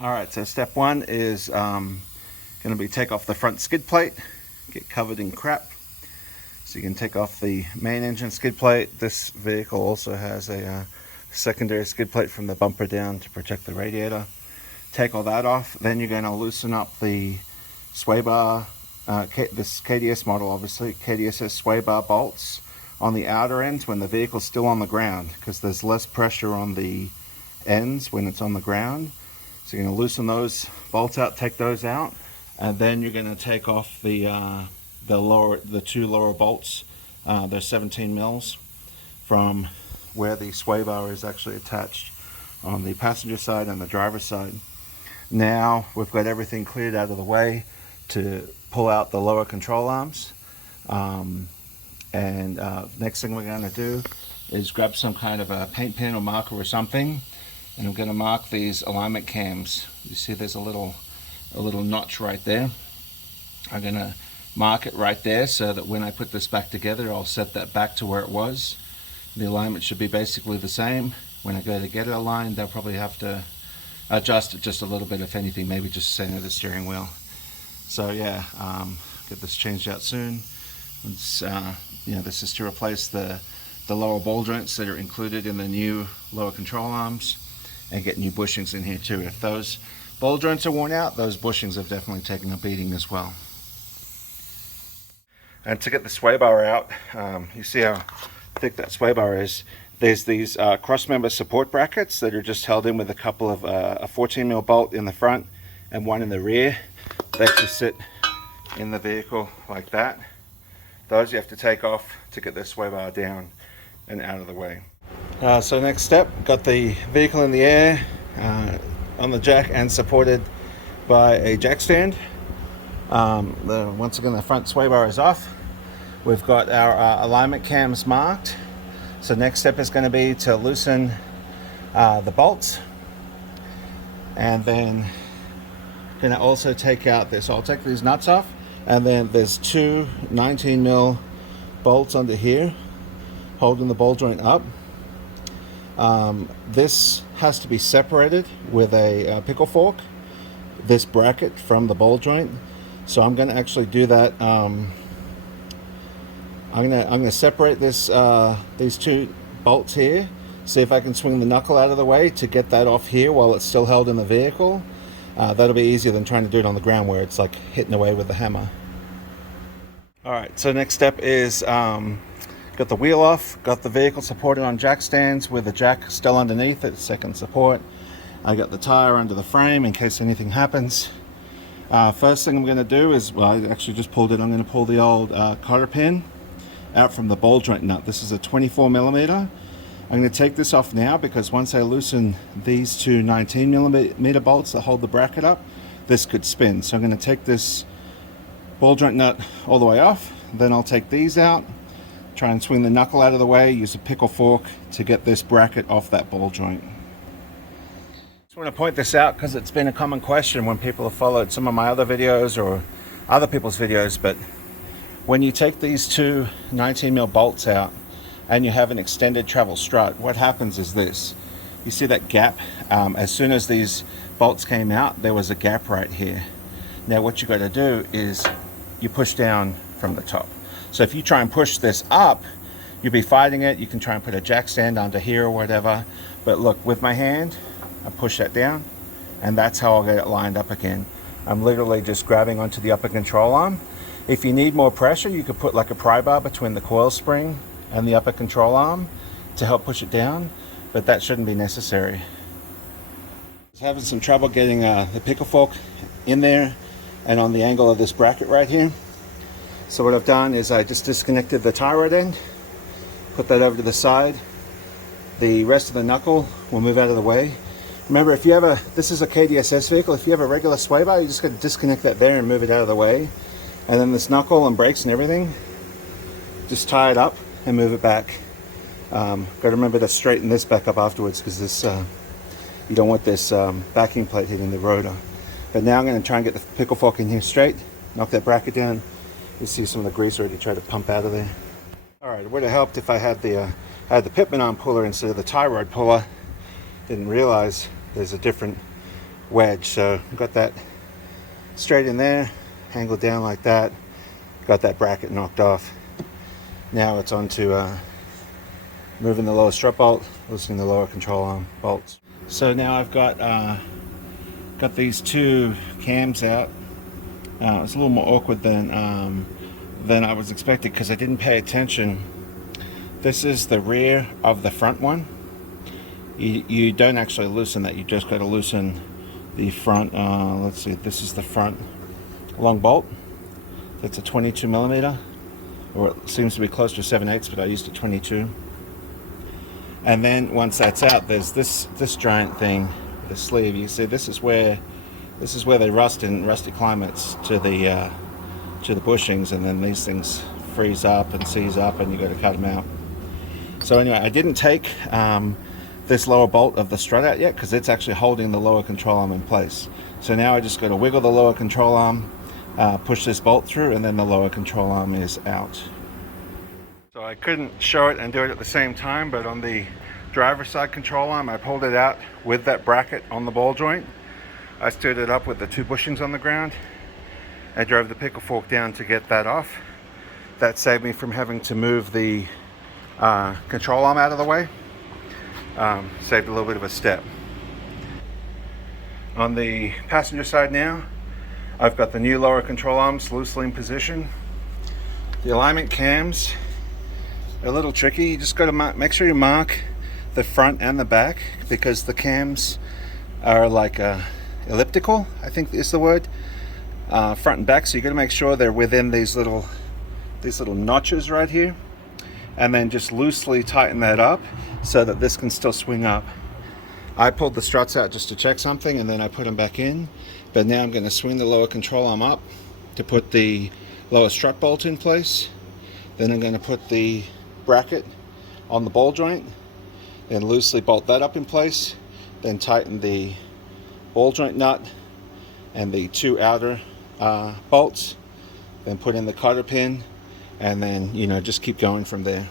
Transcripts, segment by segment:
Alright, so step one is going to be take off the front skid plate, get covered in crap. So you can take off the main engine skid plate. This vehicle also has a secondary skid plate from the bumper down to protect the radiator. Take all that off, then you're going to loosen up the sway bar, this KDS model obviously, KDSS sway bar bolts on the outer ends when the vehicle's still on the ground, because there's less pressure on the ends when it's on the ground. So you're going to loosen those bolts out, take those out, and then you're going to take off the two lower bolts. They're 17 mils from where the sway bar is actually attached on the passenger side and the driver's side. Now we've got everything cleared out of the way to pull out the lower control arms. Next thing we're going to do is grab some kind of a paint pen or marker or something, and I'm going to mark these alignment cams. You see there's a little notch right there. I'm going to mark it right there so that when I put this back together, I'll set that back to where it was. The alignment should be basically the same. When I go to get it aligned, they'll probably have to adjust it just a little bit, if anything, maybe just center the steering wheel. So yeah, get this changed out soon. It's, this is to replace the lower ball joints that are included in the new lower control arms, and get new bushings in here too. If those ball joints are worn out, those bushings have definitely taken a beating as well. And to get the sway bar out, you see how thick that sway bar is. There's these cross member support brackets that are just held in with a couple of a 14 mil bolt in the front and one in the rear. They actually sit in the vehicle like that. Those you have to take off to get the sway bar down and out of the way. So next step, got the vehicle in the air on the jack and supported by a jack stand. Once again, the front sway bar is off. We've got our alignment cams marked. So next step is going to be to loosen the bolts, and then going to also take out this. I'll take these nuts off, and then there's two 19 mil bolts under here holding the ball joint up. This has to be separated with a pickle fork, this bracket from the ball joint. So I'm going to actually do that. I'm gonna separate this these two bolts here, see if I can swing the knuckle out of the way to get that off here while it's still held in the vehicle. That'll be easier than trying to do it on the ground where it's like hitting away with the hammer. Alright, so next step is got the wheel off, got the vehicle supported on jack stands with the jack still underneath it, second support. I got the tire under the frame in case anything happens. First thing I'm going to do is, well, I actually just pulled it. I'm going to pull the old cotter pin out from the ball joint nut. This is a 24 millimeter. I'm going to take this off now because once I loosen these two 19 millimeter bolts that hold the bracket up, this could spin. So I'm going to take this ball joint nut all the way off. Then I'll take these out, try and swing the knuckle out of the way, use a pickle fork to get this bracket off that ball joint. Just want to point this out because it's been a common question when people have followed some of my other videos or other people's videos, but when you take these two 19 mil bolts out and you have an extended travel strut, what happens is this. You see that gap? As soon as these bolts came out, there was a gap right here. Now what you got to do is you push down from the top. So if you try and push this up, you'll be fighting it. You can try and put a jack stand under here or whatever. But look, with my hand, I push that down, and that's how I'll get it lined up again. I'm literally just grabbing onto the upper control arm. If you need more pressure, you could put like a pry bar between the coil spring and the upper control arm to help push it down, but that shouldn't be necessary. I was having some trouble getting the pickle fork in there and on the angle of this bracket right here. So what I've done is I just disconnected the tie rod end, put that over to the side. The rest of the knuckle will move out of the way. Remember, if you have this is a KDSS vehicle, if you have a regular sway bar, you just got to disconnect that there and move it out of the way. And then this knuckle and brakes and everything, just tie it up and move it back. Got to remember to straighten this back up afterwards because this you don't want this backing plate hitting the rotor. But now I'm going to try and get the pickle fork in here straight, knock that bracket down. You see some of the grease already try to pump out of there. All right, it would have helped if I had the Pitman arm puller instead of the tie rod puller. Didn't realize there's a different wedge. So got that straight in there, angled down like that, got that bracket knocked off. Now it's on to moving the lower strut bolt, loosening the lower control arm bolts. So now I've got these two cams out. It's a little more awkward than I was expecting because I didn't pay attention. This is the rear of the front one. You don't actually loosen that, you just got to loosen the front. Let's see, this is the front long bolt. That's a 22 millimeter, or it seems to be close to 7/8, but I used a 22. And then once that's out, there's this giant thing, the sleeve. You see, this is where they rust in rusty climates to the bushings, and then these things freeze up and seize up, and you got to cut them out. So anyway, I didn't take this lower bolt of the strut out yet because it's actually holding the lower control arm in place. So now I just got to wiggle the lower control arm, push this bolt through, and then the lower control arm is out. So I couldn't show it and do it at the same time, but on the driver's side control arm, I pulled it out with that bracket on the ball joint. I stood it up with the two bushings on the ground. I drove the pickle fork down to get that off. That saved me from having to move the control arm out of the way. Saved a little bit of a step. On the passenger side now, I've got the new lower control arms loosely in position. The alignment cams are a little tricky. You just got to make sure you mark the front and the back, because the cams are like elliptical, I think is the word, front and back. So you got to make sure they're within these little notches right here, and then just loosely tighten that up so that this can still swing up. I pulled the struts out just to check something, and then I put them back in. But now I'm going to swing the lower control arm up to put the lower strut bolt in place. Then I'm going to put the bracket on the ball joint, then loosely bolt that up in place, then tighten the ball joint nut and the two outer bolts, then put in the cotter pin, and then just keep going from there.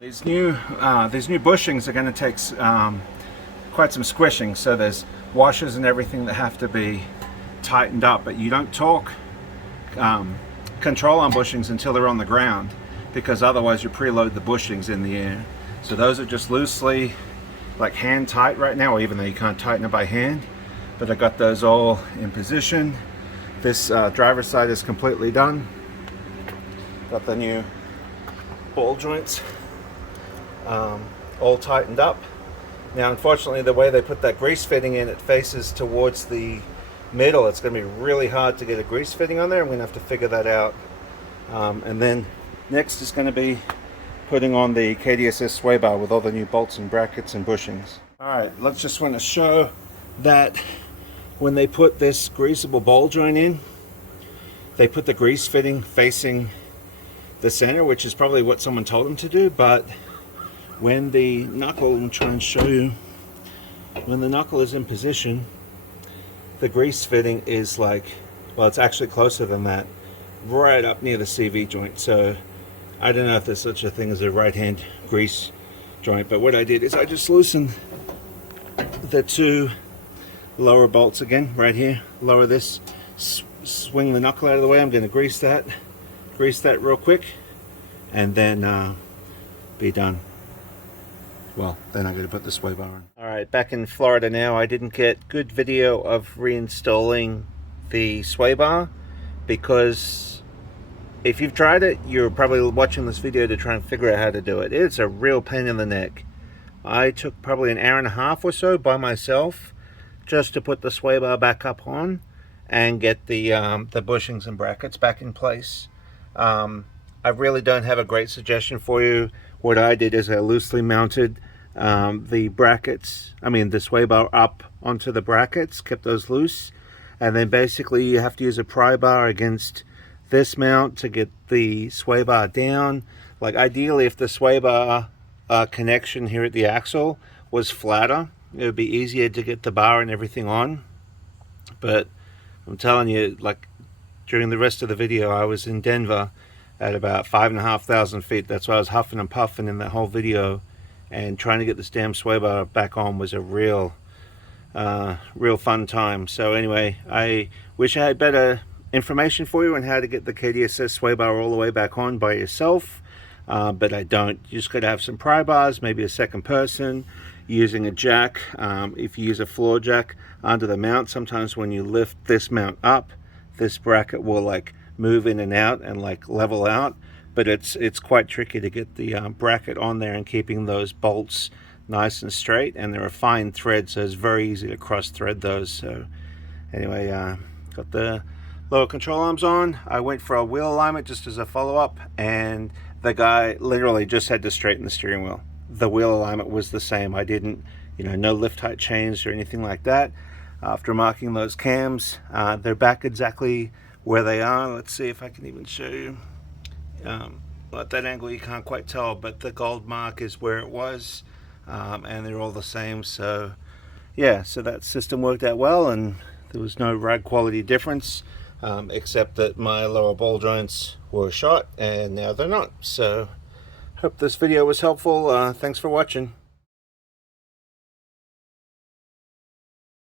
These new bushings are going to take quite some squishing, so there's washers and everything that have to be tightened up, but you don't torque control arm bushings until they're on the ground, because otherwise you preload the bushings in the air. So those are just loosely like hand tight right now, even though you can't tighten it by hand, but I got those all in position. This driver's side is completely done. Got the new ball joints all tightened up. Now unfortunately, the way they put that grease fitting in, it faces towards the middle. It's going to be really hard to get a grease fitting on there. I'm going to have to figure that out. And then next is going to be putting on the KDSS sway bar with all the new bolts and brackets and bushings. Alright, let's just want to show that when they put this greasable ball joint in, they put the grease fitting facing the center, which is probably what someone told them to do, but when the knuckle, I'm trying to show you, when the knuckle is in position, the grease fitting is like, well, it's actually closer than that, right up near the CV joint. So I don't know if there's such a thing as a right hand grease joint, but what I did is I just loosened the two lower bolts again right here, lower this, swing the knuckle out of the way. I'm going to grease that real quick, and then be done. Well, then I'm going to put the sway bar on. Alright, back in Florida now. I didn't get good video of reinstalling the sway bar, because if you've tried it, you're probably watching this video to try and figure out how to do it. It's a real pain in the neck. I took probably an hour and a half or so by myself just to put the sway bar back up on and get the bushings and brackets back in place. I really don't have a great suggestion for you. What I did is I loosely mounted the brackets, the sway bar up onto the brackets, kept those loose, and then basically you have to use a pry bar against this mount to get the sway bar down. Like ideally, if the sway bar connection here at the axle was flatter, it would be easier to get the bar and everything on. But I'm telling you, like during the rest of the video, I was in Denver at about 5,500 feet. That's why I was huffing and puffing in that whole video, and trying to get this damn sway bar back on was a real real fun time. So anyway, I wish I had better information for you on how to get the KDSS sway bar all the way back on by yourself, but I don't. You just got to have some pry bars, maybe a second person, using a jack. If you use a floor jack under the mount, sometimes when you lift this mount up, this bracket will like move in and out and like level out, but it's quite tricky to get the bracket on there and keeping those bolts nice and straight, and they're a fine thread, so it's very easy to cross thread those. So anyway, got the lower control arms on. I went for a wheel alignment just as a follow-up, and the guy literally just had to straighten the steering wheel. The wheel alignment was the same. I didn't, no lift height changed or anything like that. After marking those cams, they're back exactly where they are. Let's see if I can even show you. At that angle you can't quite tell, but the gold mark is where it was, and they're all the same. So yeah, so that system worked out well, and there was no ride quality difference, except that my lower ball joints were shot and now they're not. So hope this video was helpful. Thanks for watching.